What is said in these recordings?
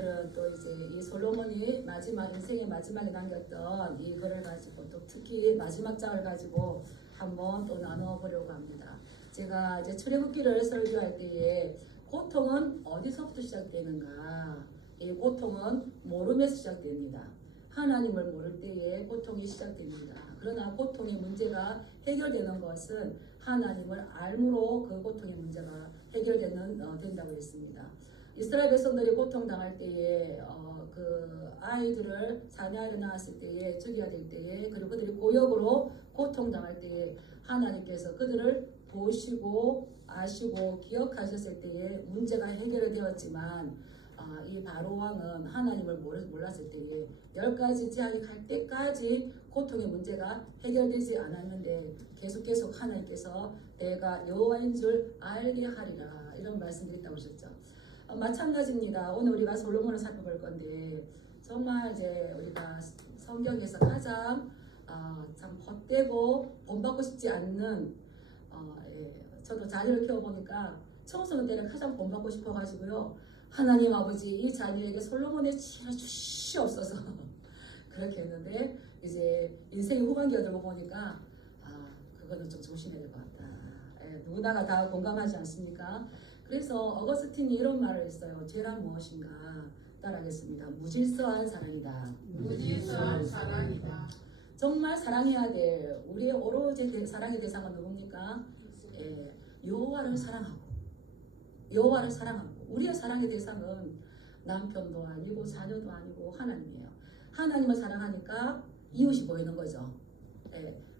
오늘은 또 이제 이 솔로몬이 마지막 인생의 마지막에 남겼던 이 글을 가지고 또 특히 마지막 장을 가지고 한번 또 나눠 보려고 합니다. 제가 이제 출애굽기를 설교할 때에 고통은 어디서부터 시작되는가? 이 고통은 모름에서 시작됩니다. 하나님을 모를 때에 고통이 시작됩니다. 그러나 고통의 문제가 해결되는 것은 하나님을 알므로 그 고통의 문제가 된다고 했습니다. 이스라엘 백성들이 고통당할 때에 그 아이들을 자녀아이를 낳았을 때에 죽여야 될 때에 그리고 그들이 고역으로 고통당할 때에 하나님께서 그들을 보시고 아시고 기억하셨을 때에 문제가 해결되었지만 이 바로 왕은 하나님을 몰랐을 때에 10가지 재앙이 갈 때까지 고통의 문제가 해결되지 않았는데 계속 하나님께서 내가 여호와인 줄 알게 하리라 이런 말씀드렸다고 하셨죠. 마찬가지입니다. 오늘 우리가 솔로몬을 살펴볼 건데 정말 이제 우리가 성경에서 가장 참 헛되고 본받고 싶지 않는 저도 자녀를 키워보니까 청소년 때는 가장 본받고 싶어가지고요. 하나님 아버지 이 자녀에게 솔로몬의 지혜를 주시옵소서 그렇게 했는데 이제 인생의 후반기가 들고 보니까 그거는 좀 조심해야 될 것 같다. 누구나가 다 공감하지 않습니까? 그래서 어거스틴이 이런 말을 했어요. 죄란 무엇인가? 따라하겠습니다. 무질서한 사랑이다. 무질서한 사랑이다. 정말 사랑해야 될 우리의 오로지 사랑의 대상은 누굽니까? 여호와를 사랑하고 우리의 사랑의 대상은 남편도 아니고 자녀도 아니고 하나님이에요. 하나님을 사랑하니까 이웃이 보이는 거죠.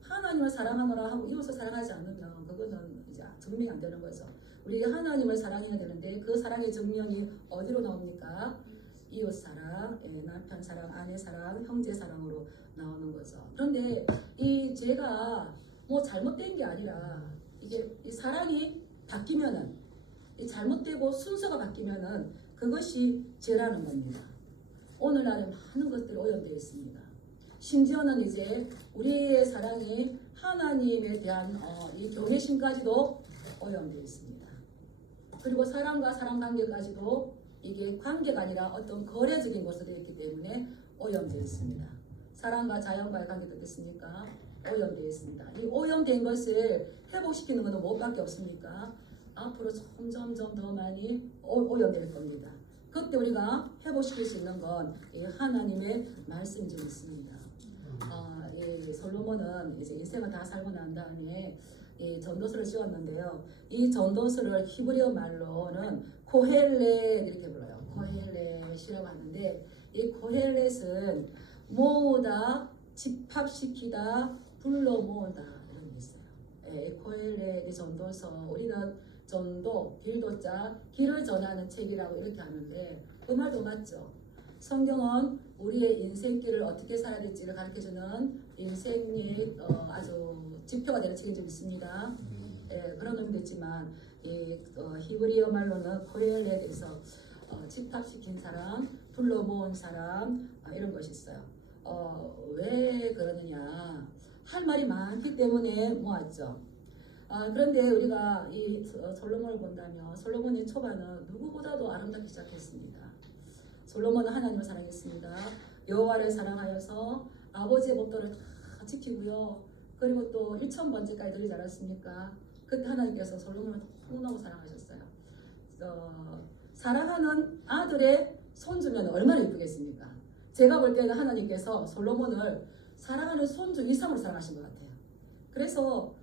하나님을 사랑하노라 하고 이웃을 사랑하지 않으면 그거는 이제 증명이 안 되는 거죠. 우리가 하나님을 사랑해야 되는데 그 사랑의 증명이 어디로 나옵니까? 이웃 사랑, 남편 사랑, 아내 사랑, 형제 사랑으로 나오는 거죠. 그런데 이 죄가 뭐 잘못된 게 아니라 이게 이 사랑이 바뀌면은 이 잘못되고 순서가 바뀌면은 그것이 죄라는 겁니다. 오늘날에 많은 것들이 오염되어 있습니다. 심지어는 이제 우리의 사랑이 하나님에 대한 이 경외심까지도 오염되어 있습니다. 그리고 사람과 사람 관계까지도 이게 관계가 아니라 어떤 거래적인 것으로 되어 있기 때문에 오염되어 있습니다. 사람과 자연과의 관계도 어떻습니까? 오염되어 있습니다. 이 오염된 것을 회복시키는 것은 무엇밖에 없습니까? 앞으로 점점 더 많이 오염될 겁니다. 그때 우리가 회복시킬 수 있는 건 하나님의 말씀이 좀 있습니다. 솔로몬은 이제 인생을 다 살고 난 다음에 이 전도서를 지었는데요. 이 전도서를 히브리어 말로는 코헬렛 이렇게 불러요. 코헬렛이라고 하는데 이 코헬렛은 모으다, 집합시키다, 불러 모으다 이런 게 있어요. 코헬렛의 전도서 우리는 전도, 길도자, 길을 전하는 책이라고 이렇게 하는데 그 말도 맞죠. 성경은 우리의 인생길을 어떻게 살아야 될지를 가르쳐주는 인생의 아주 지표가 되는 책이 좀 있습니다. 그런 의미도 있지만 히브리어 말로는 코헬렛에서 집합시킨 사람, 불러 모은 사람 이런 것이 있어요. 왜 그러느냐? 할 말이 많기 때문에 모았죠. 그런데 우리가 이 솔로몬을 본다면 솔로몬의 초반은 누구보다도 아름답게 시작했습니다. 솔로몬은 하나님을 사랑했습니다. 여호와를 사랑하여서 아버지의 법도를 다 지키고요. 그리고 또 1000번째까지 들리지 않았습니까? 그때 하나님께서 솔로몬을 너무너무 사랑하셨어요. 사랑하는 아들의 손주면 얼마나 예쁘겠습니까? 제가 볼 때는 하나님께서 솔로몬을 사랑하는 손주 이상으로 사랑하신 것 같아요. 그래서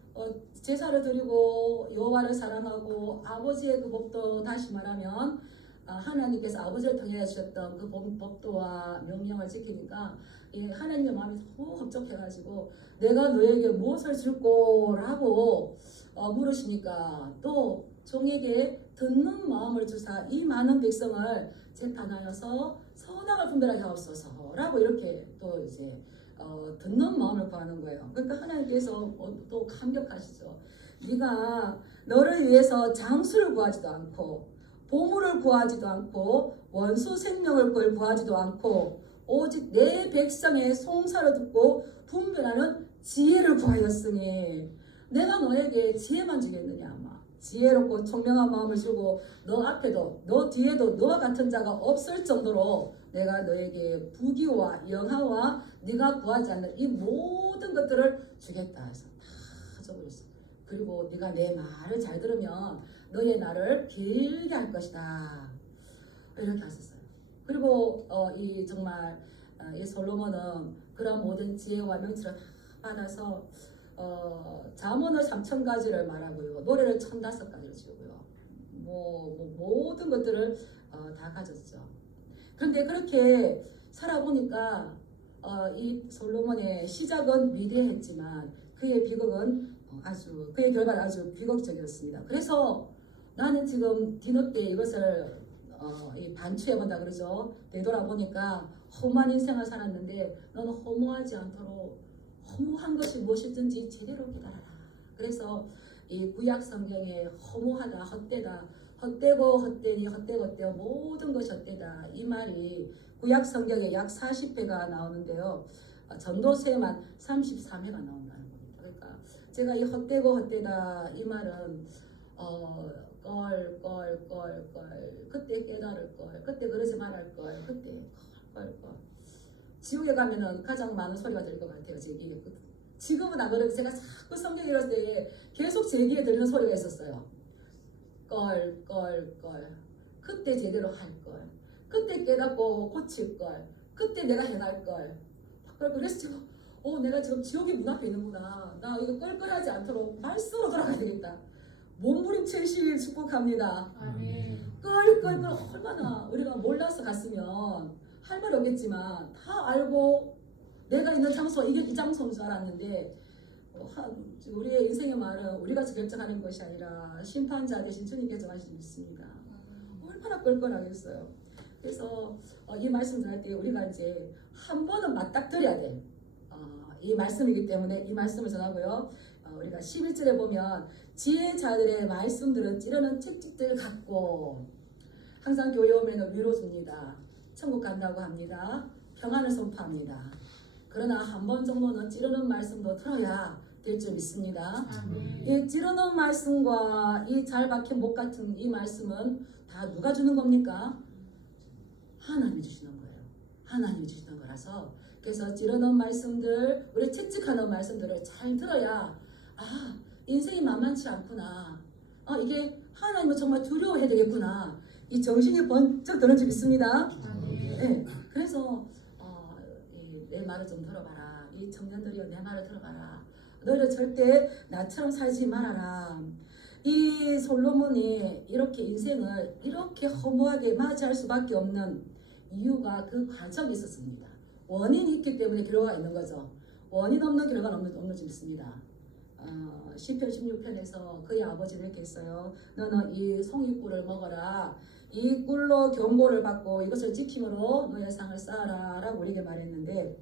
제사를 드리고 여호와를 사랑하고 아버지의 그 법도 다시 말하면 하나님께서 아버지를 통해 주셨던 그 법도와 명령을 지키니까 하나님의 마음이 너무 흡족해가지고 내가 너에게 무엇을 줄 거라고 물으시니까 또 종에게 듣는 마음을 주사 이 많은 백성을 재판하여서 선악을 분별하게 하옵소서라고 이렇게 또 이제 듣는 마음을 구하는 거예요. 그러니까 하나님께서 또 감격하시죠. 네가 너를 위해서 장수를 구하지도 않고 보물을 구하지도 않고 원수 생명을 구하지도 않고 오직 내 백성의 송사를 듣고 분별하는 지혜를 구하였으니 내가 너에게 지혜만 주겠느냐. 지혜롭고 총명한 마음을 주고 너 앞에도 너 뒤에도 너와 같은 자가 없을 정도로 내가 너에게 부귀와 영화와 네가 구하지 않는 이 모든 것들을 주겠다 해서 다 줘버렸어. 그리고 네가 내 말을 잘 들으면 너의 날을 길게 할 것이다. 이렇게 하셨어요. 그리고 이 정말 이 솔로몬은 그런 모든 지혜와 명치를 다 받아서 잠언을 3,000가지를 말하고요, 노래를 1,005가지를 지우고요, 모든 것들을 다 가졌죠. 그런데 그렇게 살아보니까 이 솔로몬의 시작은 위대했지만 그의 비극은 그의 결과는 아주 비극적이었습니다. 그래서 나는 지금 뒤늦게 이것을 반추해 본다 그러죠. 되돌아보니까 허무한 인생을 살았는데 너는 허무하지 않도록 허무한 것이 무엇이든지 제대로 깨달아라. 그래서 이 구약 성경에 허무하다, 헛되다, 헛되고 헛되니 헛되고 헛되어 모든 것이 헛되다, 이 말이 구약 성경에 약 40회가 나오는데요, 전도서에만 33회가 나온다는 겁니다. 그러니까 제가 이 헛되고 헛되다 이 말은 그때 깨달을 걸, 그때 그러지 말할 걸, 그때 걸. 지옥에 가면은 가장 많은 소리가 들 것 같아요. 제 귀에. 지금은 안 그래도 제가 자꾸 성경 읽을 때에 계속 제 귀에 들리는 소리가 있었어요. 걸. 그때 제대로 할 걸. 그때 깨닫고 고칠 걸. 그때 내가 해날 걸. 그래서 지금 내가 지금 지옥의 문 앞에 있는구나. 나 이거 껄껄하지 않도록 말씀으로 돌아가야 되겠다. 몸부림치시 축복합니다. 아멘. 껄껄 얼마나 우리가 몰라서 갔으면 할 말 없겠지만 다 알고 내가 있는 장소가 이게 이 장소인 줄 알았는데 우리의 인생의 말은 우리가 결정하는 것이 아니라 심판자 대신 주님께서 정하시는 있습니다. 얼마나 껄껄하겠어요. 그래서 이 말씀 들을 때 우리가 이제 한 번은 맞닥뜨려야 돼. 이 말씀이기 때문에 이 말씀을 전하고요. 우리가 11절에 보면 지혜자들의 말씀들은 찌르는 채찍들 같고 항상 교회 오면 위로 줍니다. 천국 간다고 합니다. 평안을 선포합니다. 그러나 한 번 정도는 찌르는 말씀도 들어야 될 줄 믿습니다. 이 찌르는 말씀과 이 잘 박힌 목 같은 이 말씀은 다 누가 주는 겁니까? 하나님이 주시는 거예요. 하나님이 주시는 거라서 그래서 찌르는 말씀들, 우리 채찍하는 말씀들을 잘 들어야 인생이 만만치 않구나. 이게 하나님을 정말 두려워해야 되겠구나. 이 정신이 번쩍 드는 줄 믿습니다. 네, 그래서 내 말을 좀 들어봐라. 이 청년들이여 내 말을 들어봐라. 너희들 절대 나처럼 살지 말아라. 이 솔로몬이 이렇게 인생을 이렇게 허무하게 맞이할 수밖에 없는 이유가 그 과정이 있었습니다. 원인이 있기 때문에 결과가 있는 거죠. 원인 없는 결과는 없는 줄 믿습니다. 시편 16편에서 그의 아버지는 이렇게 했어요. 너는 이 송이꿀을 먹어라. 이 꿀로 경고를 받고 이것을 지킴으로 너의 상을 쌓아라 라고 우리에게 말했는데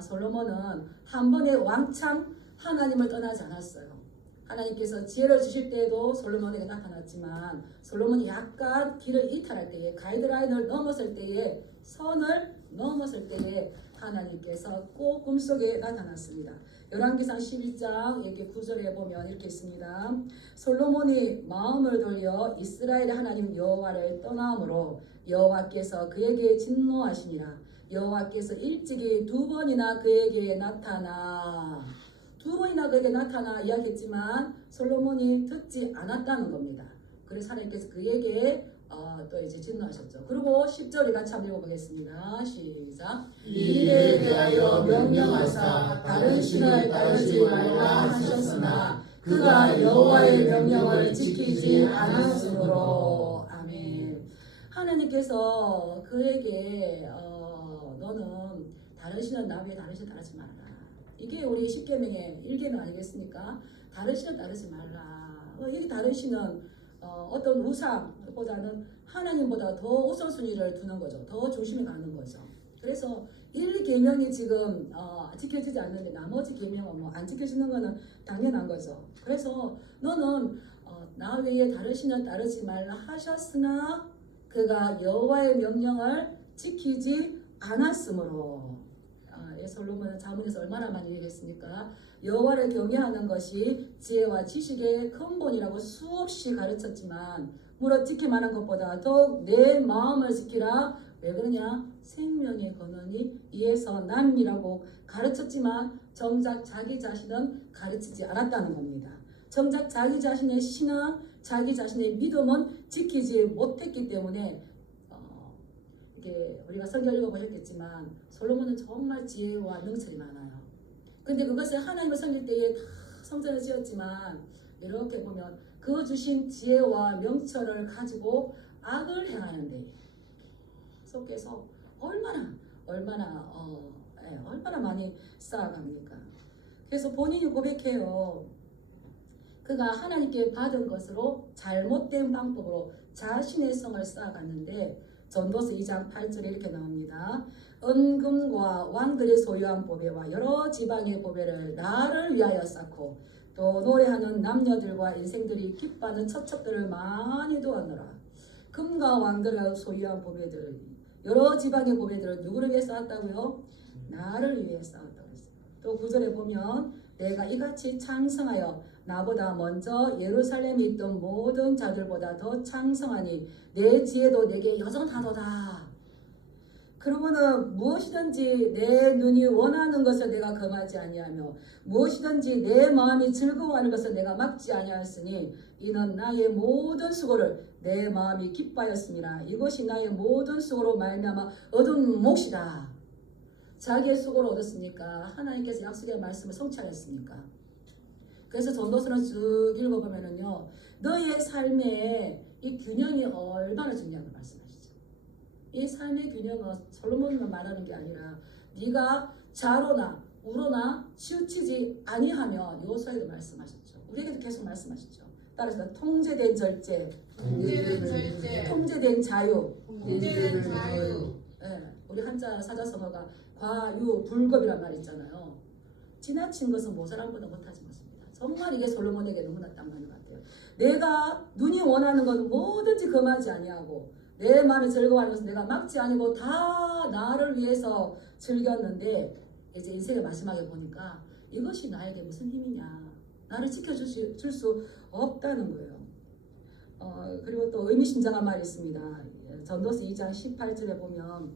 솔로몬은 한 번에 왕창 하나님을 떠나지 않았어요. 하나님께서 지혜를 주실 때에도 솔로몬에게 나타났지만 솔로몬이 약간 길을 이탈할 때에 가이드라인을 넘었을 때에 선을 넘었을 때에 하나님께서 꼭 꿈속에 나타났습니다. 열왕기상 11장 이렇게 9절에 보면 이렇게 있습니다. 솔로몬이 마음을 돌려 이스라엘의 하나님 여호와를 떠나므로 여호와께서 그에게 진노하시니라. 여호와께서 일찍이 2번이나 그에게 나타나 이야기했지만 솔로몬이 듣지 않았다는 겁니다. 그래서 하나님께서 그에게 또 이제 진노하셨죠. 그리고 10절에 같이 한번 읽어보겠습니다. 시작. 이 일에 대하여 명령하사 다른 신을 따르지 말라 하셨으나 그가 여호와의 명령을 지키지 않았으므로. 아멘. 하나님께서 그에게 너는 다른 신은 나비에 다른 신 따르지 말라. 이게 우리 10계명의 1계명 아니겠습니까? 다른 신을 따르지 말라. 여기 다른 신은 어떤 우상보다는 하나님보다 더 우선순위를 두는 거죠. 더 중심에 가는 거죠. 그래서 1계명이 지금 지켜지지 않는데 나머지 계명은 안 지켜지는 거는 당연한 거죠. 그래서 너는 나 외에 다른 신을 따르지 말라 하셨으나 그가 여호와의 명령을 지키지 않았으므로 솔로몬은 자문에서 얼마나 많이 얘기했습니까? 여호와를 경외하는 것이 지혜와 지식의 근본이라고 수없이 가르쳤지만 무릇 지키만한 것보다 더욱 내 마음을 지키라. 왜 그러냐? 생명의 근원이 이에서 남이라고 가르쳤지만 정작 자기 자신은 가르치지 않았다는 겁니다. 정작 자기 자신의 신앙, 자기 자신의 믿음은 지키지 못했기 때문에 이게 우리가 성경 읽어보셨겠지만 솔로몬은 정말 지혜와 능철이 많아요. 근데 그것을 하나님을 섬길 때에 다 성전을 지었지만 이렇게 보면 그 주신 지혜와 명철을 가지고 악을 행하는데 계속해서 얼마나 많이 쌓아갑니까? 그래서 본인이 고백해요. 그가 하나님께 받은 것으로 잘못된 방법으로 자신의 성을 쌓아갔는데 전도서 2장 8절에 이렇게 나옵니다. 은금과 왕들이 소유한 보배와 여러 지방의 보배를 나를 위하여 쌓고 또 노래하는 남녀들과 인생들이 기뻐하는 처첩들을 많이 두었노라. 금과 왕들의 소유한 보배들, 여러 지방의 보배들은 누구를 위해 쌓았다고요? 나를 위해 쌓았다고 했어요. 또 9절에 보면 내가 이같이 창성하여 나보다 먼저 예루살렘에 있던 모든 자들보다 더 창성하니 내 지혜도 내게 여전하도다. 그러면은 무엇이든지 내 눈이 원하는 것을 내가 금하지 아니하며 무엇이든지 내 마음이 즐거워하는 것을 내가 막지 아니하였으니 이는 나의 모든 수고를 내 마음이 기뻐하였습니다. 이것이 나의 모든 수고로 말미암아 얻은 몫이다. 자기의 수고를 얻었습니까? 하나님께서 약속의 말씀을 성취하였습니까? 그래서 전도서를 쭉 읽어보면은요, 너의 삶에 이 균형이 얼마나 중요한 걸 말씀하시죠. 이 삶의 균형은 솔로몬만 말하는 게 아니라 네가 좌로나 우로나 치우치지 아니하면 요소에도 말씀하셨죠. 우리에게도 계속 말씀하셨죠. 따라서 통제된 절제, 통제된 자유, 네, 우리 한자 사자성어가 과유 불급이란 말이 있잖아요. 지나친 것은 모자란보다 못하지 못습니다. 정말 이게 솔로몬에게 너무나 딱 맞는 것 같아요. 내가 눈이 원하는 것은 뭐든지 금하지 아니하고 내 마음이 즐거워하는 것은 내가 막지 아니고 다 나를 위해서 즐겼는데 이제 인생의 마지막에 보니까 이것이 나에게 무슨 힘이냐, 나를 지켜줄 수 없다는 거예요. 그리고 또 의미심장한 말이 있습니다. 전도서 2장 18절에 보면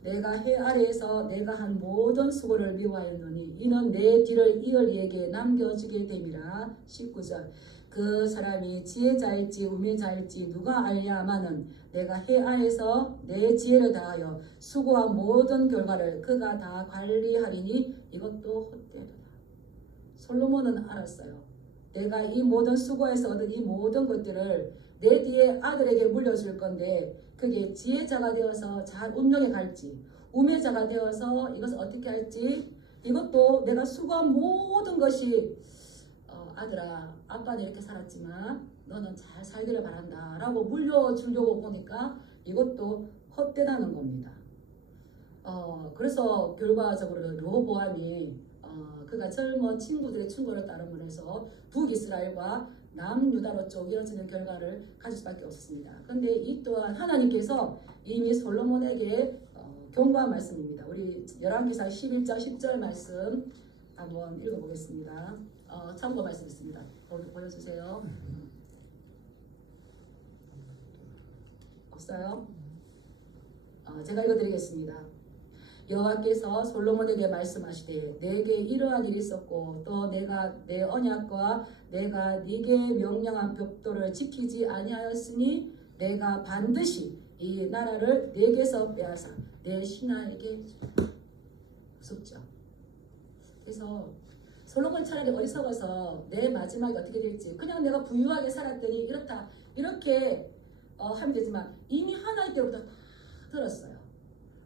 내가 해 아래에서 내가 한 모든 수고를 미워하였노니 이는 내 뒤를 이을 이에게 남겨주게 됨이라. 19절 그 사람이 지혜자일지 우매자일지 누가 알랴마는 내가 해 아래에서 내 지혜를 다하여 수고한 모든 결과를 그가 다 관리하리니 이것도 헛되도다. 솔로몬은 알았어요. 내가 이 모든 수고에서 얻은 이 모든 것들을 내 뒤에 아들에게 물려줄 건데 그게 지혜자가 되어서 잘 운명에 갈지 우매자가 되어서 이것을 어떻게 할지 이것도 내가 수고한 모든 것이 아들아 아빠는 이렇게 살았지만 너는 잘 살기를 바란다 라고 물려주려고 보니까 이것도 헛되다는 겁니다. 그래서 결과적으로 르호보암이 그가 젊은 친구들의 충고를 따름으로 해서 북이스라엘과 남유다로 쪼개어지는 결과를 가질 수밖에 없었습니다. 그런데 이 또한 하나님께서 이미 솔로몬에게 경고한 말씀입니다. 우리 열왕기상 11장 10절 말씀 한번 읽어보겠습니다. 참고 말씀 있습니다. 보여주세요. 없어요? 제가 읽어드리겠습니다. 여호와께서 솔로몬에게 말씀하시되 내게 이러한 일이 있었고 또 내가 내 언약과 내가 네게 명령한 벽도를 지키지 아니하였으니 내가 반드시 이 나라를 네게서 빼앗아 내 신하에게 무섭죠. 그래서 솔로몬 차라리 어리석어서 내 마지막이 어떻게 될지 그냥 내가 부유하게 살았더니 이렇다 이렇게 하면 되지만 이미 하나님 때부터 다 들었어요.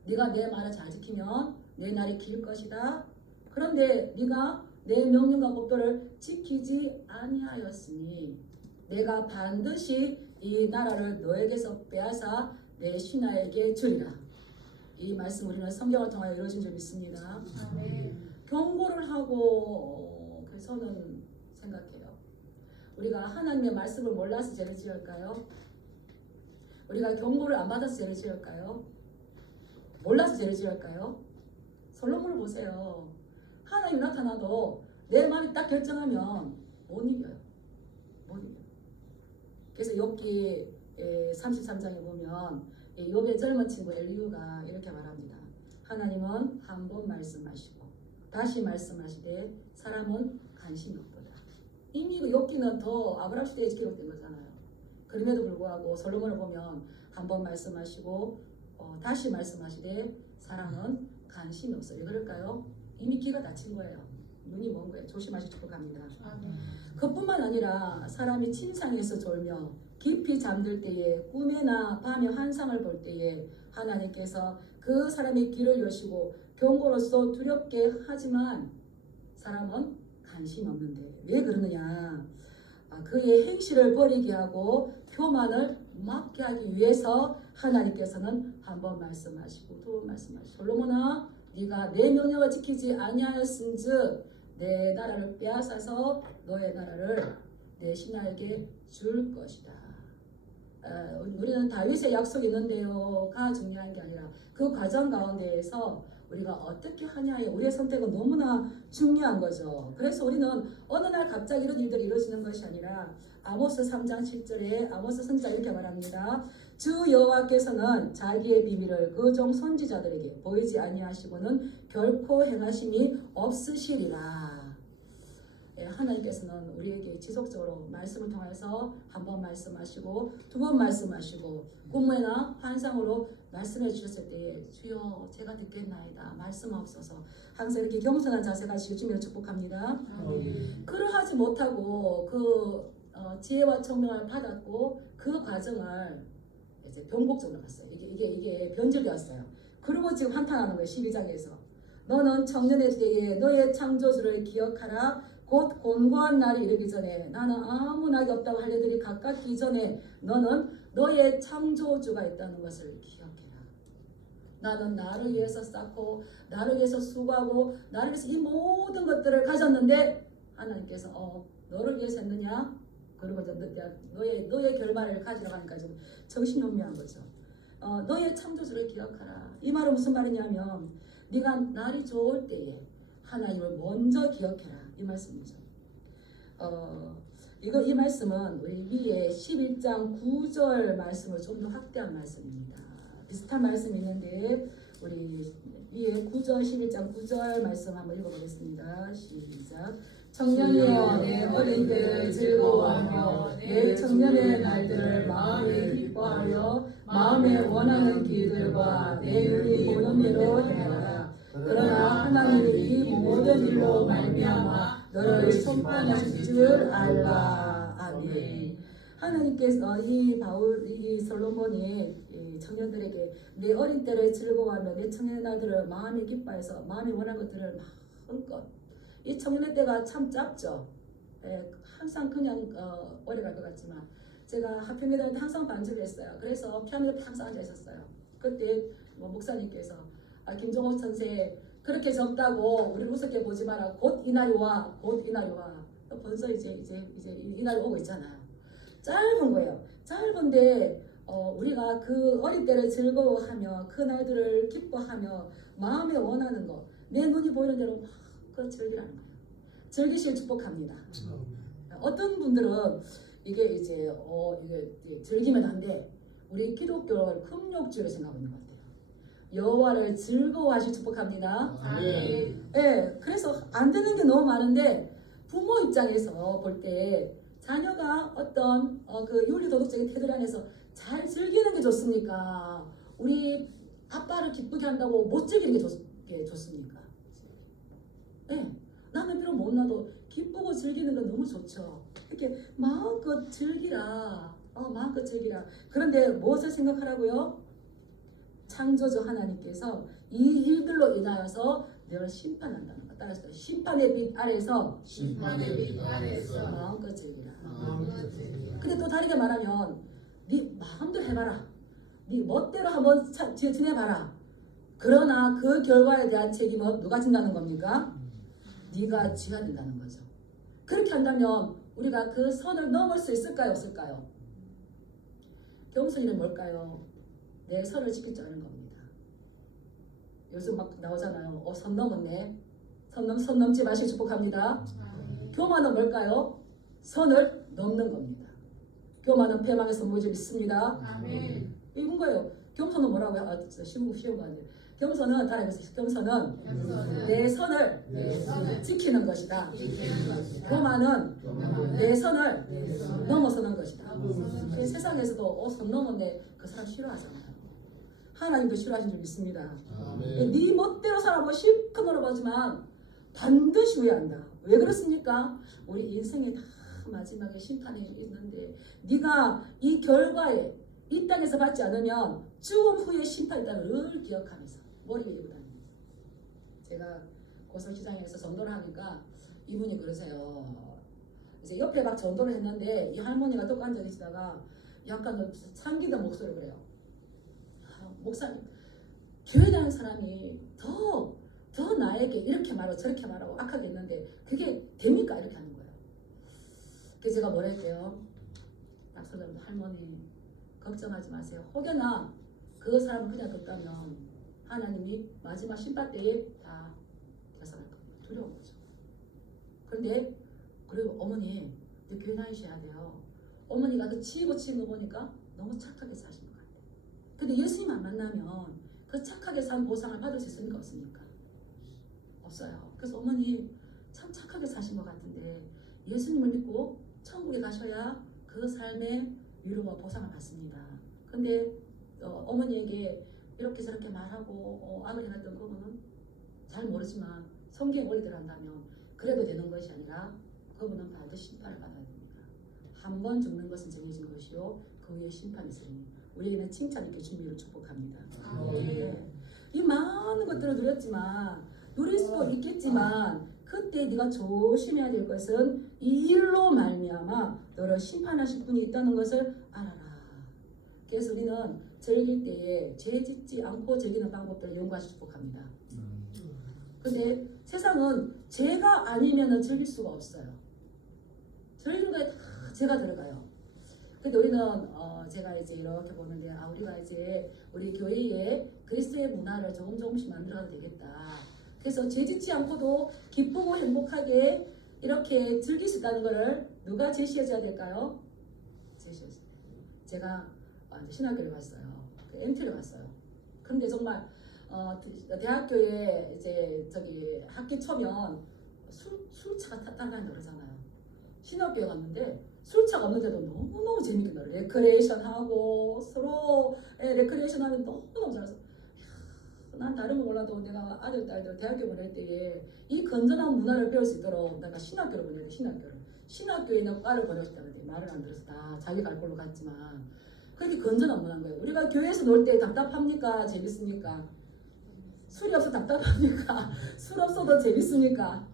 네가 내 말을 잘 지키면 내 날이 길 것이다. 그런데 네가 내 명령과 법도를 지키지 아니하였으니 내가 반드시 이 나라를 너에게서 빼앗아 내 신하에게 주리라. 이 말씀 우리는 성경을 통하여 이루어진 줄 믿습니다. 경고를 하고 그래서 저는 생각해요. 우리가 하나님의 말씀을 몰라서 죄를 지을까요? 우리가 경고를 안 받아서 죄를 지을까요? 몰라서 죄를 지을까요? 솔로몬을 보세요. 하나님이 나타나도 내 마음이 딱 결정하면 못 이겨요. 못 이겨요. 그래서 욥기 33장에 보면 욥의 젊은 친구 엘리후가 이렇게 말합니다. 하나님은 한 번 말씀하시고 다시 말씀하시되 사람은 관심이 없도다. 이미 그 욥기는 더 아브라함 시대에 기록된 거잖아요. 그럼에도 불구하고 솔로몬을 보면 한 번 말씀하시고 다시 말씀하시되 사람은 관심이 없어요. 왜 그럴까요? 이미 귀가 닫힌 거예요. 눈이 먼 거예요. 조심하시기 축복합니다. 그뿐만 아니라 사람이 침상에서 졸며 깊이 잠들 때에 꿈에나 밤에 환상을 볼 때에 하나님께서 그 사람의 귀를 여시고 경고로서 두렵게 하지만 사람은 관심이 없는데 왜 그러느냐? 그의 행실을 버리게 하고 교만을 막게 하기 위해서 하나님께서는 한 번 말씀하시고 두 번 말씀하시고 솔로몬아 네가 내 명령을 지키지 아니하였은즉 내 나라를 빼앗아서 너의 나라를 내 신하에게 줄 것이다. 우리는 다윗의 약속이 있는데요가 중요한 게 아니라 그 과정 가운데에서 우리가 어떻게 하냐에 우리의 선택은 너무나 중요한 거죠. 그래서 우리는 어느 날 갑자기 이런 일들이 이루어지는 것이 아니라 아모스 3장 7절에 아모스 선지자 이렇게 말합니다. 주 여호와께서는 자기의 비밀을 그 종 선지자들에게 보이지 아니하시고는 결코 행하심이 없으시리라. 하나님께서는 우리에게 지속적으로 말씀을 통해서 한 번 말씀하시고 두 번 말씀하시고 꿈에나 환상으로 말씀해 주셨을 때에 주여 제가 듣겠나이다 말씀하옵소서 항상 이렇게 겸손한 자세가 주님을 축복합니다. 그러하지 못하고 그 지혜와 청명을 받았고 그 과정을 이제 변곡적으로 갔어요. 이게 변질되었어요. 그리고 지금 한탄하는 거예요. 12장에서 너는 청년의 때에 너의 창조주를 기억하라. 곧 곤고한 날이 이르기 전에 나는 아무 낙이 없다고 할례들이 가깝기 전에 너는 너의 창조주가 있다는 것을 기억해라. 나는 나를 위해서 쌓고 나를 위해서 수고하고 나를 위해서 이 모든 것들을 가졌는데 하나님께서 너를 위해서 했느냐? 그리고 너의 결말을 가지러 가니까 좀 정신이 혼미한 거죠. 너의 창조주를 기억하라. 이 말은 무슨 말이냐면 네가 날이 좋을 때에 하나님을 먼저 기억해라. 이 말씀이죠. 이 말씀은 우리 위에 11장 9절 말씀을 좀 더 확대한 말씀입니다. 비슷한 말씀이 있는데 우리 위에 9절 11장 9절 말씀 한번 읽어보겠습니다. 시작. 청년이여 내 어린 때를 즐거워하며 내 청년의 날들을 마음에 기뻐하여 마음에 원하는 길들과 내 눈이 보는 대로 행하라. 그러나 하나님이 이 모든 일로 말미암아 너를 심판하실 줄 알라. 아멘. 하나님께서 이 솔로몬이 이 청년들에게 내 어린 때를 즐거워하며 내 청년의 날들을 마음에 기뻐해서 마음이 원하는 것들을 마음껏. 이 청년의 때가 참 짧죠. 항상 그냥 오래 갈 것 같지만 제가 하필이면 다닐 때 항상 반주를 했어요. 그래서 피아노에 항상 앉아 있었어요. 그때 목사님께서 김종옥 선생 그렇게 적다고 우리를 우습게 보지 마라. 곧 이날이 와. 곧 이날이 와. 벌써 이제 이날이 오고 있잖아요. 짧은 거예요. 짧은데 우리가 그 어린 때를 즐거워하며 그 날들을 기뻐하며 마음에 원하는 거 내 눈이 보이는 대로 그 즐기라는 거예요. 즐기실 축복합니다. 어떤 분들은 이게 즐기면 안 돼. 우리 기독교는 금욕주의를 생각하고 있는 것 같아요. 여호와를 즐거워하실 축복합니다. 네, 그래서 안 되는 게 너무 많은데 부모 입장에서 볼 때 자녀가 어떤 그 윤리도덕적인 태도를 안에서 잘 즐기는 게 좋습니까? 우리 아빠를 기쁘게 한다고 못 즐기는 게 좋습니까? 네, 나는 비록 못나도 기쁘고 즐기는 건 너무 좋죠. 이렇게 마음껏 즐기라. 마음껏 즐기라. 그런데 무엇을 생각하라고요? 창조주 하나님께서 이 일들로 인하여서 너를 심판한다는 것. 따라서 심판의 빛 아래서 마음껏 즐기라. 근데 또 다르게 말하면 네 마음대로 해봐라. 네 멋대로 한번 지내봐라. 그러나 그 결과에 대한 책임은 누가 진다는 겁니까? 네가 져야 된다는 거죠. 그렇게 한다면 우리가 그 선을 넘을 수 있을까요? 없을까요? 겸손이는 뭘까요? 내 선을 지킬 줄 아는 겁니다. 요즘 막 나오잖아요. 선 넘었네. 선 넘지 마시고 축복합니다. 교만은 뭘까요? 선을 넘는 겁니다. 교만은 패망의 선물이 있습니다. 아멘. 이건 거예요. 겸손은 뭐라고요? 쉬운 거 아니에요. 겸손은 따라해보세요. 겸손은 내 선을 지키는 것이다. 교만은 내 선을 넘어서는 것이다. 세상에서도 선 넘었네 그 사람 싫어하잖아요. 하나님도 싫어하신 줄 믿습니다. 네 멋대로 살아보고 실컷 놀아보지만 반드시 후회한다. 왜 그렇습니까? 우리 인생에 다 마지막에 심판이 있는데 네가 이 결과에 이 땅에서 받지 않으면 죽음 후에 심판이 있다는 걸 기억하면서 머리 위에 다닙니다. 제가 고속시장에서 전도를 하니까 이분이 그러세요. 이제 옆에 막 전도를 했는데 이 할머니가 떡 앉아 계시다가 약간 참기던 목소리로 그래요. 목사님, 교회 다니는 사람이 더 나에게 이렇게 말하고 저렇게 말하고 악하게 했는데 그게 됩니까? 이렇게 하는 거예요. 그래서 제가 뭐라 했대요? 낙서자분 할머니 걱정하지 마세요. 혹여나 그 사람을 그냥 뒀다면 하나님이 마지막 심판 때에 다 계산할 겁니다. 두려운 거죠. 그런데 그리고 어머니 교회 다니셔야 돼요. 어머니가 그 치고 거 보니까 너무 착하게 사신 것 같아요. 근데 예수님 안 만나면 그 착하게 산 보상을 받을 수 있습니까? 없습니까? 없어요. 그래서 어머니 참 착하게 사신 것 같은데 예수님을 믿고 천국에 가셔야 그 삶의 위로와 보상을 받습니다. 근데 어머니에게 이렇게 저렇게 말하고 악을 해놨던 그분은 잘 모르지만 성경에 원리대로 한다면 그래도 되는 것이 아니라 그분은 반드시 심판을 받아야 됩니다. 한 번 죽는 것은 정해진 것이요 그 후에 심판이 있으니 우리에게는 칭찬 있게 준비를 축복합니다. 네. 이 많은 것들을 누렸지만 누릴 수도 있겠지만 그때 네가 조심해야 될 것은 이 일로 말미암아 너를 심판하실 분이 있다는 것을 알아라. 그래서 우리는 즐길 때에 죄 짓지 않고 즐기는 방법들을 연구하시 축복합니다. 근데 세상은 죄가 아니면 즐길 수가 없어요. 즐기는 거에 다 죄가 들어가요. 근데 우리는 제가 이제 이렇게 보는데 우리가 이제 우리 교회에 그리스도의 문화를 조금씩 만들어가도 되겠다. 그래서 죄 짓지 않고도 기쁘고 행복하게 이렇게 즐길 수 있다는 것을 누가 제시해줘야 될까요? 제시해줘야 돼요. 제가 신학교를 갔어요. 그 MT를 갔어요. 근데 정말 대학교에 이제 학기 초면 술차가 따라다닌다 그러잖아요. 신학교에 갔는데 술차가 없는데도 너무너무 재밌게 놀아요. 레크레이션하고 서로 레크레이션하면 너무너무 잘해서 난 다른 거 몰라도 내가 아들, 딸들 대학교 보낼 때에 이 건전한 문화를 배울 수 있도록 내가 신학교를 보내야 돼. 신학교에 있는 과를 보내고 싶다는데 말을 안 들어서 다 자기 갈 걸로 갔지만 그렇게 건전한 문화인 거예요. 우리가 교회에서 놀 때 답답합니까? 재밌습니까? 술이 없어 답답합니까? 술 없어도 재밌습니까?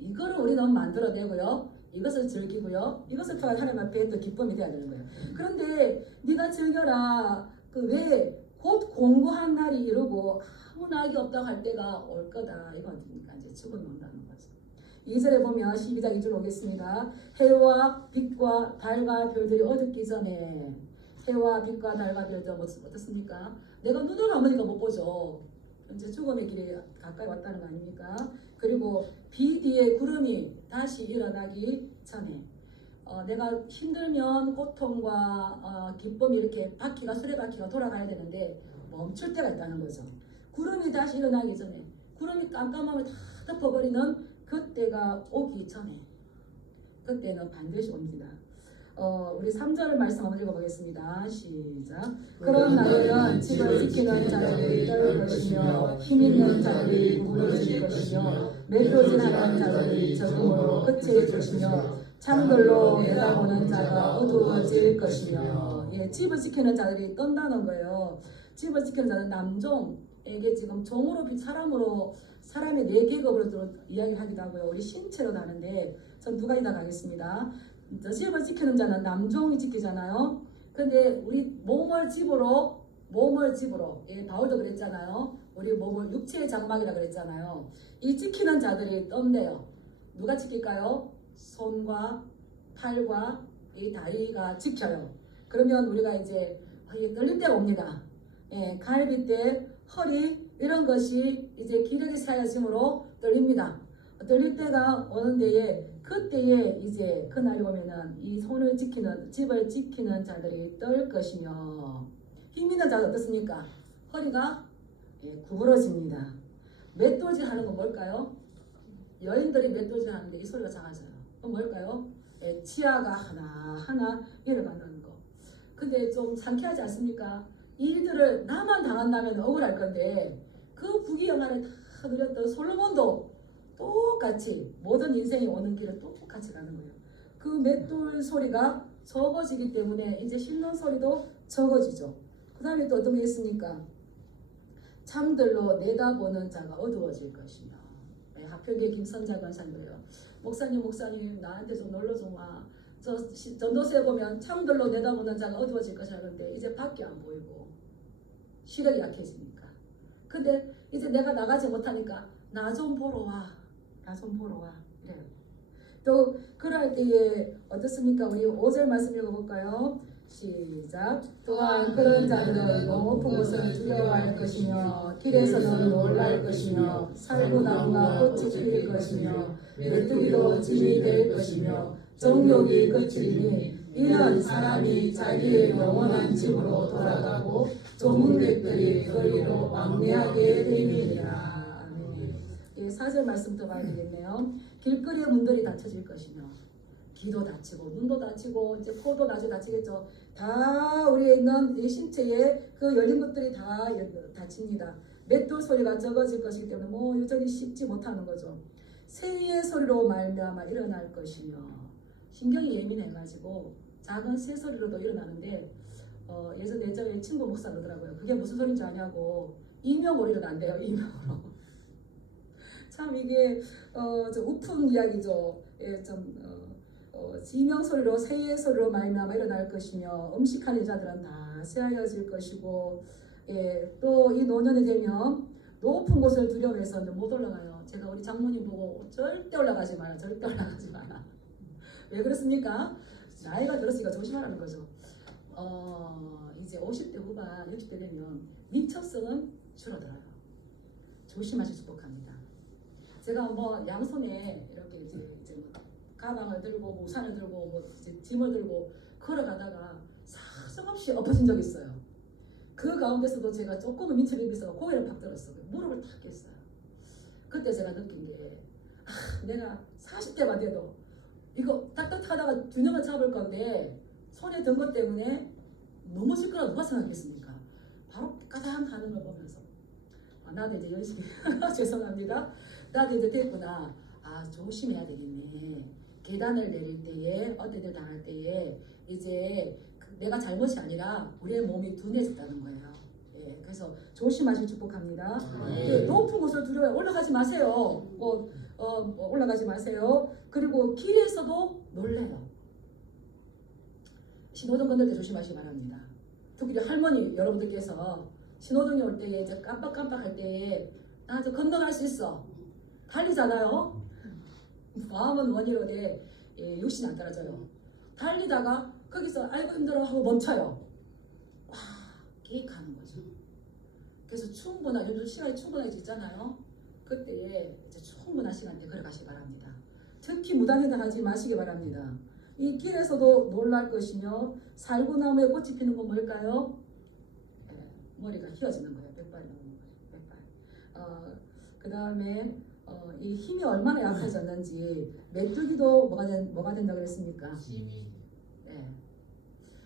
이거를 우리는 만들어내고요. 이것을 즐기고요. 이것을 통해 하나님 앞에 또 기쁨이 되어야 되는 거예요. 그런데 네가 즐겨라. 왜 곧 공고한 날이 이르고 아무 낙이 없다고 할 때가 올 거다. 이건 어딥니까? 이제 죽음이 온다는 거죠. 2절에 보면 12장 2절 오겠습니다. 해와 빛과 달과 별들이 어둡기 전에 해와 빛과 달과 별들 어떻습니까? 내가 눈을 감으니까 못 보죠. 이제 죽음의 길이 가까이 왔다는 거 아닙니까? 그리고 비 뒤에 구름이 다시 일어나기 전에 내가 힘들면 고통과 기쁨이 이렇게 수레바퀴가 돌아가야 되는데 멈출 때가 있다는 거죠. 구름이 다시 일어나기 전에 구름이 깜깜함을 다 덮어버리는 그때가 오기 전에 그때는 반드시 옵니다. 우리 3절을 말씀 한번 읽어보겠습니다. 시작. 그런 날에는 집을 지키는 자들이 떨 것이며 힘있는 자들이 구부러질 것이며 매표진하는 자들이 적음으로 끝일 것이며 창들로 내다보는 자가 어두워질 것이며 집을 지키는 자들이 떤다는 거예요. 집을 지키는 자는 남종에게 지금 종으로 사람의 네 계급으로 이야기를 하기도 하고요. 우리 신체로 나는데 전 두 가지 다 가겠습니다. 집을 지키는 자는 남종이 지키잖아요. 근데 우리 몸을 집으로 바울도 그랬잖아요. 우리 몸을 육체의 장막이라 그랬잖아요. 이 지키는 자들이 떤대요. 누가 지킬까요? 손과 팔과 이 다리가 지켜요. 그러면 우리가 이제 떨릴 때가 옵니다. 갈비 때 허리 이런 것이 이제 기력이 쇠해짐으로 떨립니다. 떨릴 때가 오는 데에 그때에 이제 그날이 오면은 이 손을 지키는 집을 지키는 자들이 떨 것이며 힘 있는 자가 어떻습니까? 허리가 구부러집니다. 맷돌질 하는 건 뭘까요? 여인들이 맷돌질 하는데 이 소리가 작아져요. 그건 뭘까요? 치아가 하나하나 일어나는 거. 근데 좀 상쾌하지 않습니까? 이 일들을 나만 당한다면 억울할 건데 그 부귀영화를 다 누렸던 솔로몬도 똑같이 모든 인생이 오는 길을 똑같이 가는 거예요. 그 맷돌 소리가 적어지기 때문에 이제 씹는 소리도 적어지죠. 그 다음에 또 어떤 게 있습니까? 창들로 내다보는 자가 어두워질 것이며. 하평계 김선자 권사님이에요. 목사님 나한테 좀 놀러 좀 와. 저 전도서에 보면 창들로 내다보는 자가 어두워질 것이라는데 이제 밖이 안 보이고 시력이 약해지니까. 근데 이제 내가 나가지 못하니까 나 좀 보러 와. 나 좀 보러 와. 이래요. 또 그럴 때에 어떻습니까? 우리 5절 말씀 읽어볼까요? 시작. 또한 그런 자들은 높은 곳을 두려워할 것이며 길에서는 놀랄 것이며 살구나무가 꽃이 필 것이며 메뚜기도 짐이 될 것이며 정욕이 끝이니 이는 사람이 자기의 영원한 집으로 돌아가고 조문객들이 거리로 왕래하게 됨이니라. 4절 말씀 더 봐야 되겠네요. 길거리의 문들이 닫혀질 것이며 귀도 다치고 눈도 다치고 이제 코도 나중에 다치겠죠. 다 우리에 있는 이 신체에 그 열린 것들이 다 다칩니다. 맷돌 소리가 적어질 것이기 때문에 뭐 여전히 씹지 못하는 거죠. 새의 소리로 말미암아 일어날 것이며 신경이 예민해가지고 작은 새 소리로도 일어나는데 예전에 저희 친구 목사 그러더라고요. 그게 무슨 소리인지 아냐고 이명으로 일어난대요. 이명으로. 참 이게 좀 우픈 이야기죠. 예, 지명 소리로 새의 소리로 말미암아 일어날 것이며 음식하는 자들은 다 쇠하여질 것이고 예, 또 이 노년이 되면 높은 곳을 두려워해서 못 올라가요. 제가 우리 장모님 보고 절대 올라가지 마라. 절대 올라가지 마라. 왜 그렇습니까? 나이가 들었으니까 조심하라는 거죠. 이제 50대 후반 60대 되면 민첩성은 줄어들어요. 조심하시 축복합니다. 제가 뭐 양손에 이렇게 이제 뭐 가방을 들고 우산을 들고 뭐 이제 짐을 들고 걸어가다가 사정없이 엎어진 적이 있어요. 그 가운데서도 제가 조금은 민첩이 있어서 고개를 팍 들었어요. 무릎을 탁 깼어요. 그때 제가 느낀 게 내가 40대만 돼도 이거 딱딱하다가 균형을 잡을 건데 손에 든 것 때문에 넘어질 거라 누가 생각했습니까? 바로 까당 하는 걸 보면서 나도 이제 열심히 죄송합니다. 나도 이제 됐구나. 조심해야 되겠네. 계단을 내릴 때에 어때들 당할 때에 이제 내가 잘못이 아니라 우리의 몸이 둔해졌다는 거예요. 예, 그래서 조심하실 축복합니다. 예, 높은 곳을 두려워 올라가지 마세요. 올라가지 마세요. 그리고 길에서도 놀래요. 신호등 건널 때 조심하시기 바랍니다. 특히 할머니 여러분들께서 신호등이 올 때에 이제 깜빡깜빡할 때에 나 저 건너갈 수 있어. 달리잖아요. 마음은 원이로되 육신이 안 따라져요. 달리다가 거기서 아이고 힘들어 하고 멈춰요. 와, 계획하는 거죠. 그래서 충분한 요즘 시간이 충분해지잖아요. 그때에 이제 충분한 시간대 걸어가시기 바랍니다. 특히 무단횡단 하지 마시기 바랍니다. 이 길에서도 놀랄 것이며 살구나무에 꽃이 피는 건 뭘까요? 머리가 휘어지는 거예요. 백발이 나오는 거예요. 백발. 그 다음에 이 힘이 얼마나 약해졌는지 메뚜기도 뭐가 된다고 그랬습니까? 네.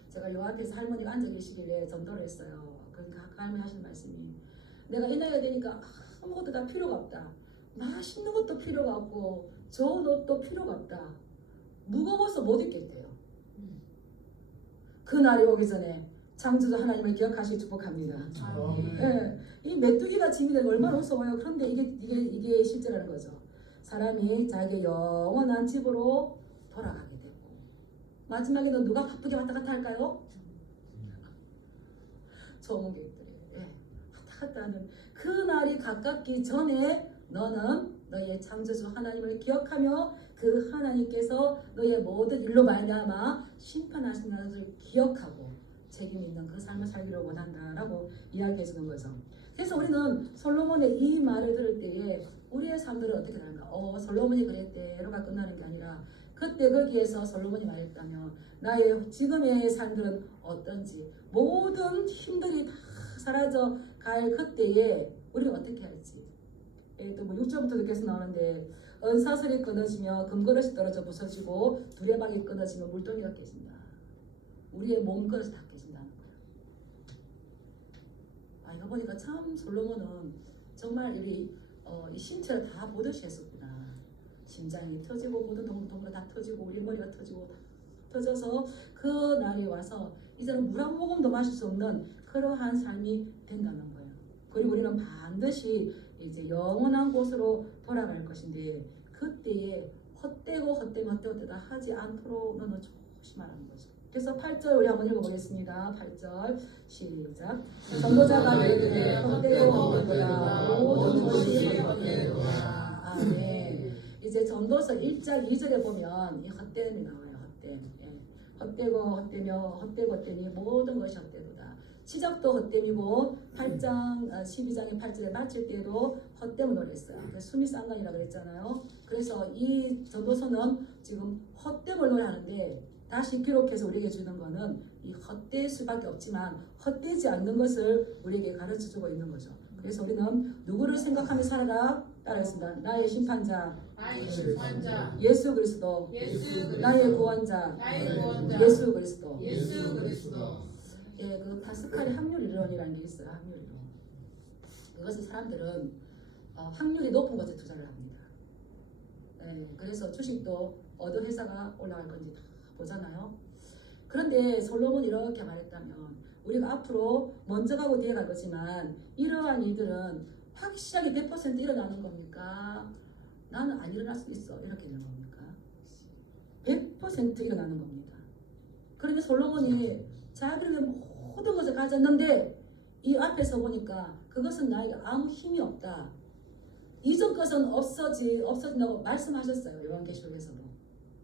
제가 요 앞에서 할머니가 앉아 계시길래 전도를 했어요. 그러니까 할머니 하시는 말씀이 내가 이 나이가 되니까 아무것도 다 필요가 없다. 맛있는 것도 필요가 없고 좋은 옷도 필요가 없다. 무거워서 못 입겠대요. 그날이 오기 전에 창조주 하나님을 기억하시기 축복합니다. 네. 이 메뚜기가 짐이 되면 얼마나 무서워요. 그런데 이게 실제라는 거죠. 사람이 자기의 영원한 집으로 돌아가게 되고 마지막에는 누가 바쁘게 왔다 갔다 할까요? 조문객들이 왔다 갔다 하는 그 날이 가깝기 전에 너는 너의 창조주 하나님을 기억하며 그 하나님께서 너의 모든 일로 말미암아 심판하신 것을 기억하고 책임 있는 그 삶을 살기를 원한다라고 이야기해 주는 거죠. 그래서 우리는 솔로몬의 이 말을 들을 때에 우리의 삶들은 어떻게 다른가? 솔로몬이 그랬대로가 끝나는 게 아니라 그때 거기에서 솔로몬이 말했다면 나의 지금의 삶들은 어떤지 모든 힘들이 다 사라져 갈 그때에 우리가 어떻게 할지. 또뭐 6절부터 계속 나오는데 은사슬이 끊어지며 금그릇이 떨어져 부서지고 두레박이 끊어지며 물동이가 깨진다. 우리의 몸그릇이 다 깨진다는 거예요. 이거 보니까 참 솔로몬은 정말 이 신체를 다 보듯이 했었구나. 심장이 터지고 모든 동물이 다 터지고 우리 머리가 터지고 다 터져서 그 날이 와서 이제는 물 한 모금도 마실 수 없는 그러한 삶이 된다는 거예요. 그리고 우리는 반드시 이제 영원한 곳으로 돌아갈 것인데 그때에 헛되다 하지 않도록 너는 조심하라는 거죠. 그래서 8절 우리 한번 읽어보겠습니다. 8절 시작. 전도자가 이르되 헛되고 헛되도다 모든 것이 헛되도다. 아멘. 이제 전도서 1장 2절에 보면 이 헛됨이 나와요. 헛됨. 헛되고 헛되며 헛되고 헛되니 모든 것이 헛되도다. 시작도 헛됨이고 8장 12장의 8절에 마칠 때도 헛됨을 노래했어요. 숨이 쌍간이라고 그랬잖아요. 그래서 이 전도서는 지금 헛됨을 노래하는데 다시 기록해서 우리에게 주는 거는 이 헛될 수밖에 없지만 헛되지 않는 것을 우리에게 가르쳐주고 있는 거죠. 그래서 우리는 누구를 생각하며 살아라? 따라했습니다. 나의 심판자, 예수 그리스도, 나의 구원자, 예수 그리스도. 그 파스칼의 확률 이론이라는 게 있어요. 확률 이론. 그것을 사람들은 확률이 높은 것에 투자를 합니다. 그래서 주식도 어느 회사가 올라갈 건지 다 보잖아요. 그런데 솔로몬이 이렇게 말했다면 우리가 앞으로 먼저 가고 뒤에 갈 거지만 이러한 일들은 확실하게 100% 일어나는 겁니까? 나는 안 일어날 수 있어. 이렇게 있는 겁니까? 100% 일어나는 겁니다. 그런데 솔로몬이 자기를 모든 것을 가졌는데 이 앞에서 보니까 그것은 나에게 아무 힘이 없다. 이전 것은 없어진다고 말씀하셨어요. 요한계시록에서도.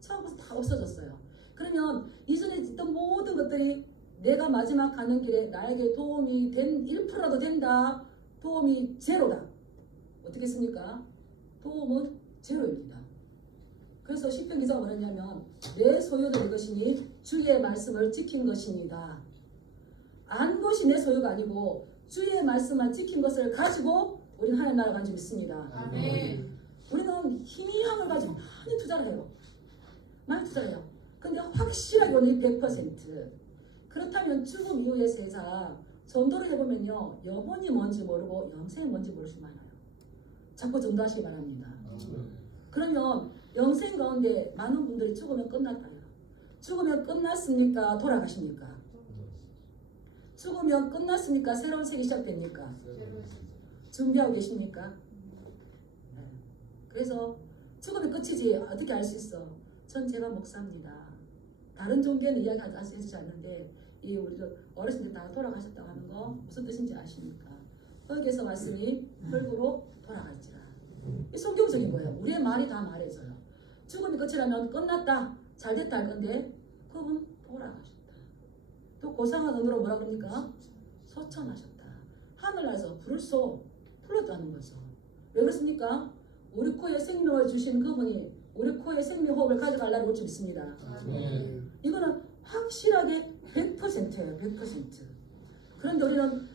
처음부터 다 없어졌어요. 그러면 이전에 있던 모든 것들이 내가 마지막 가는 길에 나에게 도움이 된 1%라도 된다. 도움이 제로다. 어떻겠습니까? 도움은 제로입니다. 그래서 시편 기자가 뭐랬냐면 내 소유도 내 것이니 주의 말씀을 지킨 것입니다. 안 것이 내 소유가 아니고 주의 말씀만 지킨 것을 가지고 우리는 하나님 나라를 가지고 있습니다. 아멘. 우리는 희미함을 가지고 많이 투자를 해요. 많이 투자를 해요. 근데 확실하게 오늘 100%. 그렇다면 죽음 이후의 세상 전도를 해보면요. 영혼이 뭔지 모르고 영생이 뭔지 모를 수 많아요. 자꾸 전도하시기 바랍니다. 그러면 영생 가운데 많은 분들이 죽으면 끝났다요. 죽으면 끝났습니까? 돌아가십니까? 죽으면 끝났습니까? 새로운 세계 시작됩니까? 준비하고 계십니까? 그래서 죽으면 끝이지 어떻게 알 수 있어? 전 제가 목사입니다. 다른 종교는 이야기 해주지 않는데 이 우리 어르신들 다 돌아가셨다고 하는 거 무슨 뜻인지 아십니까? 거기에서 말씀이 흙으로 돌아갈지라. 이 성경적인 거예요. 우리의 말이 다 말해줘요. 죽음이 끝이라면 끝났다, 잘됐다 할 건데 그분 돌아가셨다. 또 고상한 언어로 뭐라 그럽니까? 소천하셨다. 하늘나라에서 불렀다는 거죠. 왜 그렇습니까? 우리 코에 생명을 주신 그분이 우리 코에 생명호흡을 가져갈 날이 올 줄 믿습니다. 이거는 확실하게 100%예요. 100%. 그런데 우리는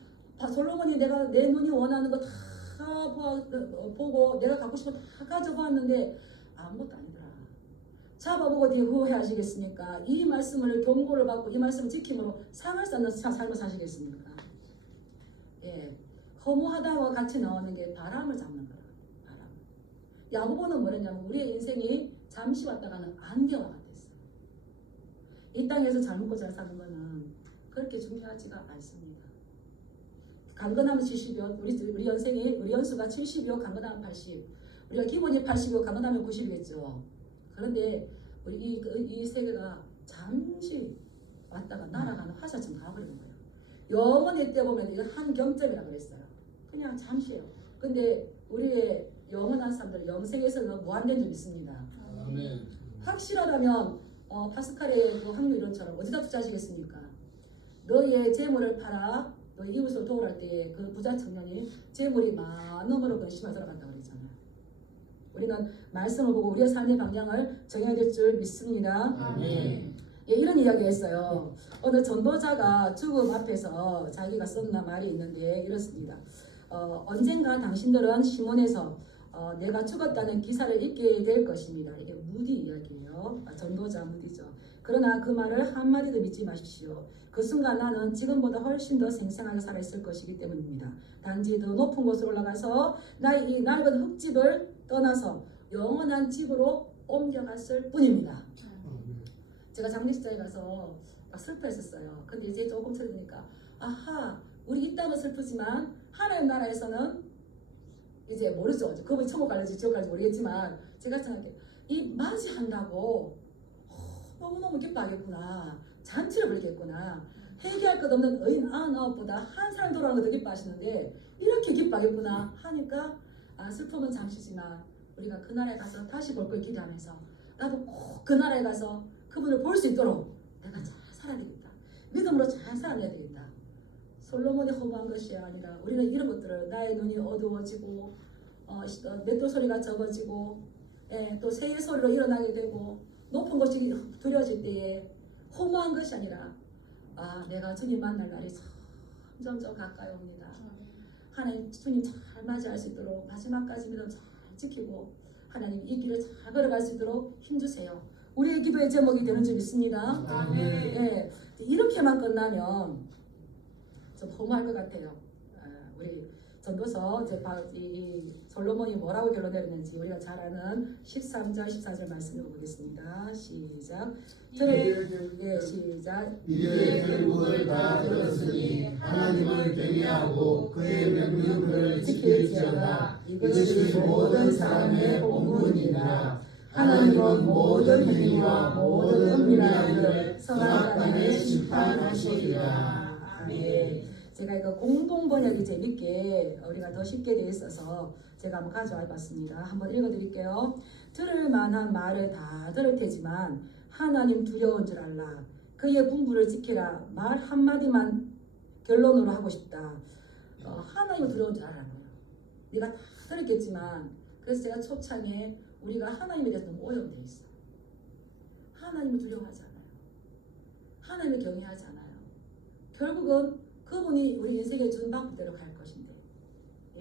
솔로몬이 내가 내 눈이 원하는 거 다 보고 내가 갖고 싶은 거 다 가져봤는데 아무것도 아니더라. 잡아보고 뒤에 후회하시겠습니까? 이 말씀을 경고를 받고 이 말씀을 지킴으로 상을 쌓는 삶을 사시겠습니까? 허무하다와 같이 나오는 게 바람을 잡는 거라. 바람. 야고보는 뭐랬냐면 우리의 인생이 잠시 왔다가는 안개와 같았어요. 이 땅에서 잘 먹고 잘 사는 거는 그렇게 중요하지가 않습니다. 강건하면 70이요. 우리 우리 연수가 70이요. 강건하면 80. 우리가 기본이 80이고 강건하면 90이겠죠. 그런데 우리 이 세계가 잠시 왔다가 날아가는 화살처럼 가버리는 거예요. 영원히 때 보면 이건 한 경점이라고 그랬어요. 그냥 잠시예요. 근데 우리의 영원한 사람들 영생에서는 무한된 줄 믿습니다. 아멘. 확실하다면 파스칼의 그 확률 이론처럼 어디다 투자하시겠습니까? 너의 재물을 팔아 또 이웃을 도우랄 때 그 부자 청년이 재물이 많음으로 근심을 들어간다고 그러잖아요. 우리는 말씀을 보고 우리의 삶의 방향을 정해야 될 줄 믿습니다. 아멘. 예, 이런 이야기 했어요. 어느 전도자가 죽음 앞에서 자기가 썼나 말이 있는데 이렇습니다. 언젠가 당신들은 신문에서 내가 죽었다는 기사를 읽게 될 것입니다. 이게 무디 이야기예요. 전도자 무디죠. 그러나 그 말을 한마디도 믿지 마십시오. 그 순간 나는 지금보다 훨씬 더 생생하게 살아있을 것이기 때문입니다. 단지 더 높은 곳으로 올라가서 나의 이 낡은 흙집을 떠나서 영원한 집으로 옮겨갔을 뿐입니다. 제가 장례식장에 가서 막 슬퍼했었어요. 근데 이제 조금 들으니까 아하, 우리 이 땅은 슬프지만 하나님 나라에서는 이제 모르죠. 그분이 천국 갈지 지옥 갈지 모르겠지만 제가 생각해 이 맞이한다고 너무너무 기뻐하겠구나. 잔치를 벌이겠구나. 회개할 것 없는 의인 99보다 한 사람 돌아오는 거 더 기뻐하시는데 이렇게 기뻐하겠구나 하니까 슬픔은 잠시지만 우리가 그 나라에 가서 다시 볼 걸 기대하면서 나도 꼭 그 나라에 가서 그분을 볼 수 있도록 내가 잘 살아야 되겠다. 믿음으로 잘 살아내야 되겠다. 솔로몬이 허무한 것이 아니라 우리는 이런 것들을 나의 눈이 어두워지고 맷돌 소리가 적어지고 또 새의 소리로 일어나게 되고 높은 것이 두려워질 때에 허무한 것이 아니라 내가 주님 만날 날이 점점 가까이 옵니다. 하나님 주님 잘 맞이할 수 있도록 마지막까지 믿음 잘 지키고 하나님 이 길을 잘 걸어갈 수 있도록 힘주세요. 우리의 기도의 제목이 되는 줄 믿습니다. 예, 이렇게만 끝나면 좀 허무할 것 같아요. 우리 전도서 이 솔로몬이 뭐라고 결론 내렸는지 우리가 잘 아는 13절 14절 말씀 읽어보겠습니다. 시작. 시작. 이의 결국을 다 들었으니 하나님을 경외하고 그의 명령을 지킬지어다. 이것이 모든 사람의 본분이니라. 하나님은 모든 행위와 모든 은밀한 일을 선악간에 심판하시리라. 아멘. 제가 이거 공동 번역이 재밌게 우리가 더 쉽게 돼 있어서 제가 한번 가져와 봤습니다. 한번 읽어드릴게요. 들을 만한 말을 다 들을 테지만 하나님 두려운 줄 알라. 그의 분부를 지키라. 말 한마디만 결론으로 하고 싶다. 하나님을 두려운 줄 알라는 거예요. 네가 다 들었겠지만 그래서 제가 초창에 우리가 하나님에 대해서 너무 오염되어 있어. 하나님을 두려워하지 않아요. 하나님을 경외하지 않아요. 결국은 그분이 우리 인생에 준 방법대로 갈 것인데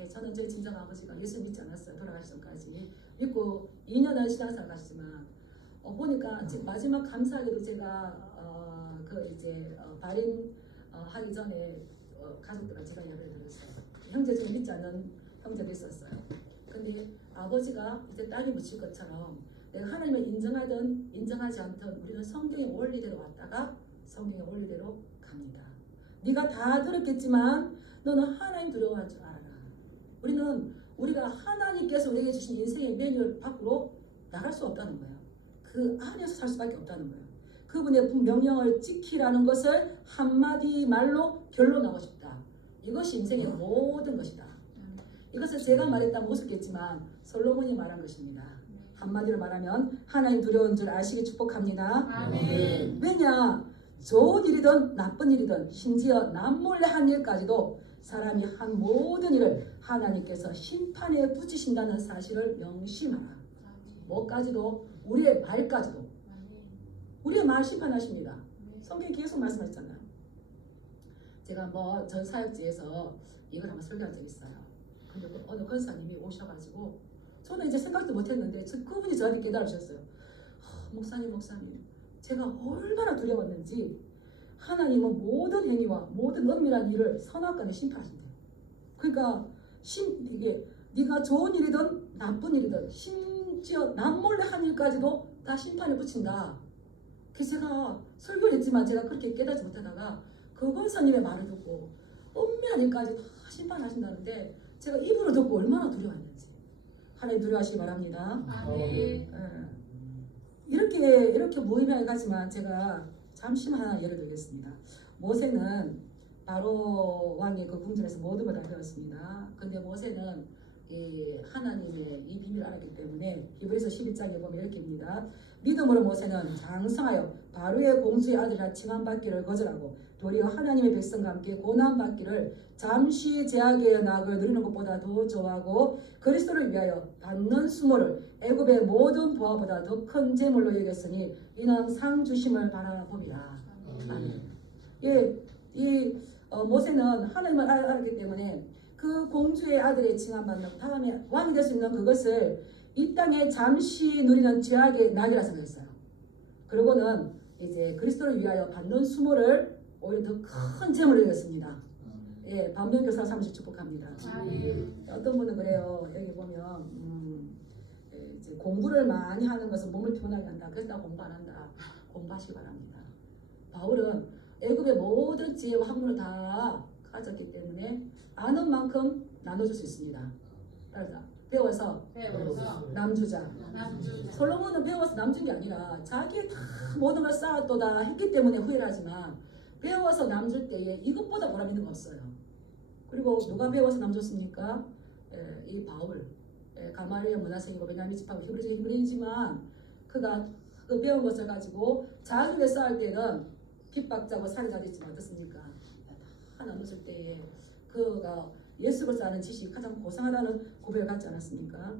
저는 제 친정 아버지가 예수 믿지 않았어요. 돌아가시 전까지 믿고 2년을 신앙생활 하시지만 보니까 마지막 감사하게도 제가 발인 하기 전에 가족들과 제가 예배를 드렸어요. 형제 중에 믿지 않는 형제도 있었어요. 근데 아버지가 이제 땅에 묻힐 것처럼 내가 하나님을 인정하든 인정하지 않든 우리는 성경의 원리대로 왔다가 성경의 원리대로 갑니다. 네가 다 들었겠지만 너는 하나님 두려워할 줄 알아라. 우리가 하나님께서 우리에게 주신 인생의 메뉴를 밖으로 나갈 수 없다는 거예요. 그 안에서 살 수밖에 없다는 거예요. 그분의 명령을 지키라는 것을 한마디 말로 결론하고 싶다. 이것이 인생의 모든 것이다. 이것을 제가 말했다면 우습겠지만 솔로몬이 말한 것입니다. 한마디로 말하면 하나님 두려운 줄 아시기 축복합니다. 아멘. 왜냐? 좋은 일이든 나쁜 일이든 심지어 남몰래 한 일까지도 사람이 한 모든 일을 하나님께서 심판에 붙이신다는 사실을 명심하라. 뭐까지도 우리의 말까지도 우리의 말 심판하십니다. 성경이 계속 말씀하셨잖아요. 제가 한번 전 사역지에서 이걸 한번 설교한 적이 있어요. 근데 어느 권사님이 오셔가지고 저는 이제 생각도 못했는데 그분이 저한테 깨달으셨어요. 목사님 제가 얼마나 두려웠는지 하나님은 모든 행위와 모든 은밀한 일을 선악간에 심판하신대요. 그러니까 이게 네가 좋은 일이든 나쁜 일이든 심지어 남몰래 한 일까지도 다 심판에 붙인다. 그래서 제가 설교를 했지만 제가 그렇게 깨닫지 못하다가 그 권사님의 말을 듣고 은밀한 일까지 다 심판하신다는데 제가 입으로 듣고 얼마나 두려웠는지 하나님 두려워하시기 바랍니다. 아멘. 이렇게 무의미하게 가지만 제가 잠시만 하나 예를 들겠습니다. 모세는 바로 왕의 그 궁전에서 모든 걸 다 배웠습니다. 근데 모세는 하나님의 이 비밀을 알았기 때문에 히브리서 11장에 보면 이렇게입니다. 믿음으로 모세는 장성하여 바로의 공주의 아들이라 칭함받기를 거절하고 도리어 하나님의 백성과 함께 고난받기를 잠시 제약의 낙을 누리는 것보다도 좋아하고 그리스도를 위하여 받는 수모를 애굽의 모든 보화보다 더 큰 재물로 여겼으니 이는 상 주심을 바라봅니다. 아멘. 모세는 하나님을 알았기 때문에 그 공주의 아들의 칭함받는 다음에 왕이 될 수 있는 그것을 이 땅에 잠시 누리는 죄악의 낙이라 생각했어요. 그리고는 이제 그리스도를 위하여 받는 수모를 오히려 더 큰 재물로 여겼습니다. 예, 반면교사 사무실 축복합니다. 어떤 분은 그래요. 여기 보면 이제 공부를 많이 하는 것은 몸을 피곤하게 한다. 그래서 나 공부 안 한다. 공부하시기 바랍니다. 바울은 애굽의 모든 지혜와 학문을 다 가졌기 때문에 아는 만큼 나눠줄 수 있습니다. 따라서 배워서 남주자. 솔로몬은 배워서 남준 게 아니라 자기 다 모든 걸 쌓았도다 했기 때문에 후회를 하지만 배워서 남줄 때에 이것보다 보람 있는 거 없어요. 그리고 누가 배워서 남줬습니까? 이 바울, 가마리아 문화생이고 베냐민 집하고 히브리서 히브리인지만 그가 그 배운 것을 가지고 자기를 쌓을 때는 핍박자고 살인자 됐지만 어떻습니까? 다 나눠줄 때에 그가 예수로서 아는 지식이 가장 고상하다는 고백을 갖지 않았습니까?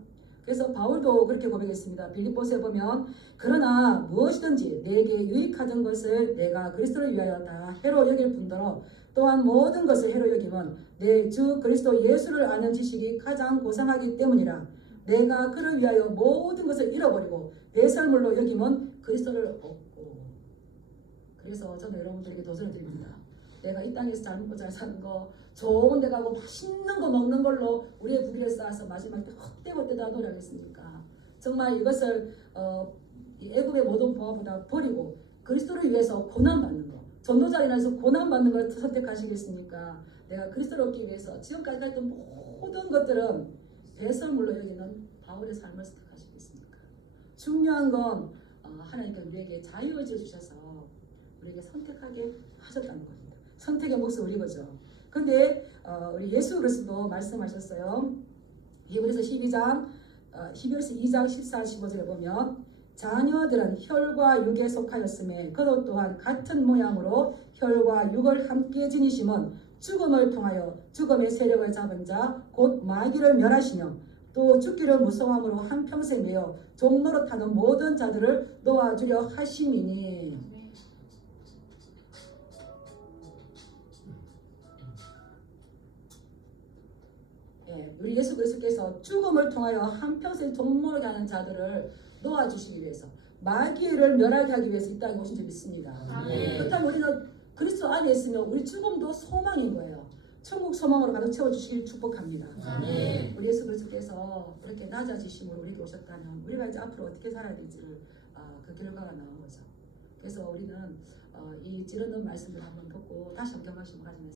그래서 바울도 그렇게 고백했습니다. 빌립보서에 보면 그러나 무엇이든지 내게 유익하던 것을 내가 그리스도를 위하여 다 해로 여길 뿐더러 또한 모든 것을 해로 여김은 내 주 그리스도 예수를 아는 지식이 가장 고상하기 때문이라. 내가 그를 위하여 모든 것을 잃어버리고 배설물로 여김은 그리스도를 얻고. 그래서 저는 여러분들에게 도전을 드립니다. 내가 이 땅에서 잘 먹고 잘 사는 거, 좋은 데 가고 맛있는 거 먹는 걸로 우리의 부귀를 쌓아서 마지막 때 헛되고 다 노력했습니까? 정말 이것을 이 애굽의 모든 보화보다 버리고 그리스도를 위해서 고난받는 거, 전도자인에서 고난받는 걸 선택하시겠습니까? 내가 그리스도를 얻기 위해서 지금까지 했던 모든 것들은 배설물로 여기는 바울의 삶을 선택하시겠습니까? 중요한 건 하나님께서 우리에게 자유의지를 주셔서 우리에게 선택하게 하셨다는 겁니다. 선택의 몫은 우리 거죠. 근데 우리 예수 그리스도 말씀하셨어요. 히브리서 2장 14, 15절에 보면 자녀들은 혈과 육에 속하였음에 그도 또한 같은 모양으로 혈과 육을 함께 지니심은 죽음을 통하여 죽음의 세력을 잡은 자 곧 마귀를 멸하시며 또 죽기를 무서워함으로 한평생 매여 종노릇하는 모든 자들을 놓아주려 하심이니. 우리 예수 그리스도께서 죽음을 통하여 한평생 종노릇 하는 자들을 놓아주시기 위해서 마귀를 멸하게 하기 위해서 이 땅에 오신 줄 믿습니다. 그렇다면 우리는 그리스도 안에 있으면 우리 죽음도 소망인 거예요. 천국 소망으로 가득 채워주시길 축복합니다. 우리 예수 그리스도께서 그렇게 낮아지심으로 우리에게 오셨다면 우리가 이제 앞으로 어떻게 살아야 될지를 그 결과가 나온 거죠. 그래서 우리는 이 찌르는 말씀을 한번 듣고 다시 한번 경각심을 가지면서